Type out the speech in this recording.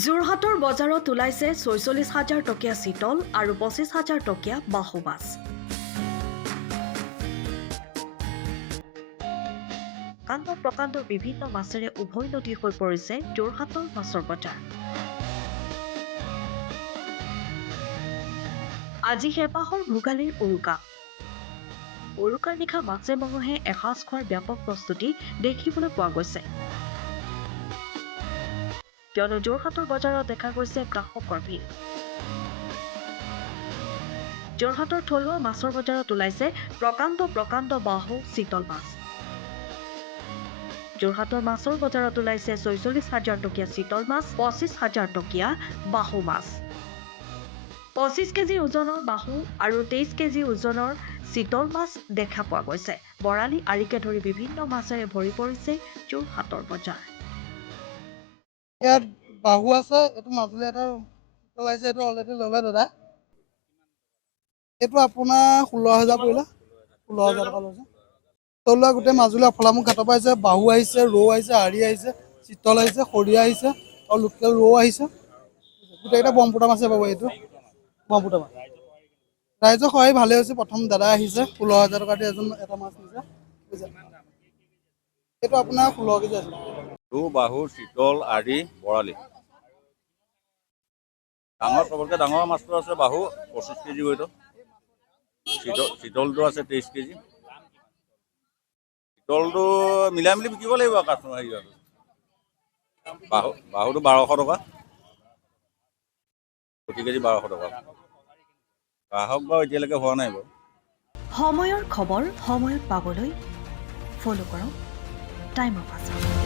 যোৰহাটৰ বজাৰত ওলাইছে ৪৬,০০০ টকীয়া চিতল আৰু ২৫,০০০ টকীয়া বাহু মাছ। প্ৰকাণ্ড বিভিন্ন মাছেৰে উভৈনদী হৈ পৰিছে যোৰহাটৰ মাছৰ বজাৰ। আজি হেঁপাহৰ ভোগালীৰ উৰুকাৰ নিশা মাছে মঙহে এসাঁজ খোৱাৰ ব্যাপক প্ৰস্তুতি দেখিবলৈ পোৱা গৈছে। কিয়নো যোৰহাটৰ বজাৰত দেখা গৈছে গ্ৰাহকৰ ভিৰ। যোৰহাটৰ থলুৱা মাছৰ বজাৰত ওলাইছে প্ৰকাণ্ড বাহু চিতল মাছ। যোৰহাটৰ মাছৰ বজাৰত ওলাইছে ৪৬,০০০ টকীয়া চিতল মাছ, ২৫,০০০ টকীয়া বাহু মাছ। ২৫ কেজি ওজনৰ বাহু আৰু ২৩ কেজি ওজনৰ চিতল মাছ দেখা পোৱা গৈছে। বৰালি, আৰিকে ধৰি বিভিন্ন মাছেৰে ভৰি পৰিছে যোৰহাটৰ বজাৰ। ইয়াত বাহু আছে, এইটো মাজুলী এটা ওলাইছে, এইটো অলৰেডি ল'লে দাদা। এইটো আপোনাৰ ১৬,০০০ পৰিলে, ১৬,০০০ টকা লৈছে। তলুৱা গোটেই মাজুলী অফলামুখ ঘাটৰ পৰা আহিছে, বাহু আহিছে, ৰৌ আহিছে, আৰি আহিছে, চিতল আহিছে, খৰিয়া আহিছে আৰু লোকেল ৰৌ আহিছে। গোটেইকেইটা ব্ৰহ্মপুত্ৰ মাছে পাব। এইটো ব্ৰহ্মপুত্ৰ মাছ। ৰাইজৰ সহায় ভালেই হৈছে। প্ৰথম দাদা আহিছে, ১৬,০০০ টকা দি এটা মাছ নিছে। এইটো আপোনাৰ ১৬ কেজি আছে। ৰৌ, বাহু, চিতল, আৰি, বৰালি। চবতকৈ ডাঙৰ মাছটো আছে বাহু, ২৫ কেজি ৱেইটৰ। চিতলটো আছে ২৩ কেজি। চিতলটো মিলাই মিলি বিকিব লাগিব আৰু কাষ্টমাৰ হেৰি। বাহুটো ১২০০ টকা, প্ৰতি কেজি ১২০০ টকা। গ্ৰাহক বাৰু এতিয়ালৈকে হোৱা নাই বাৰু। সময়ৰ খবৰ সময়ত পাবলৈ ফ'ল' কৰক টাইম অফ আছাম।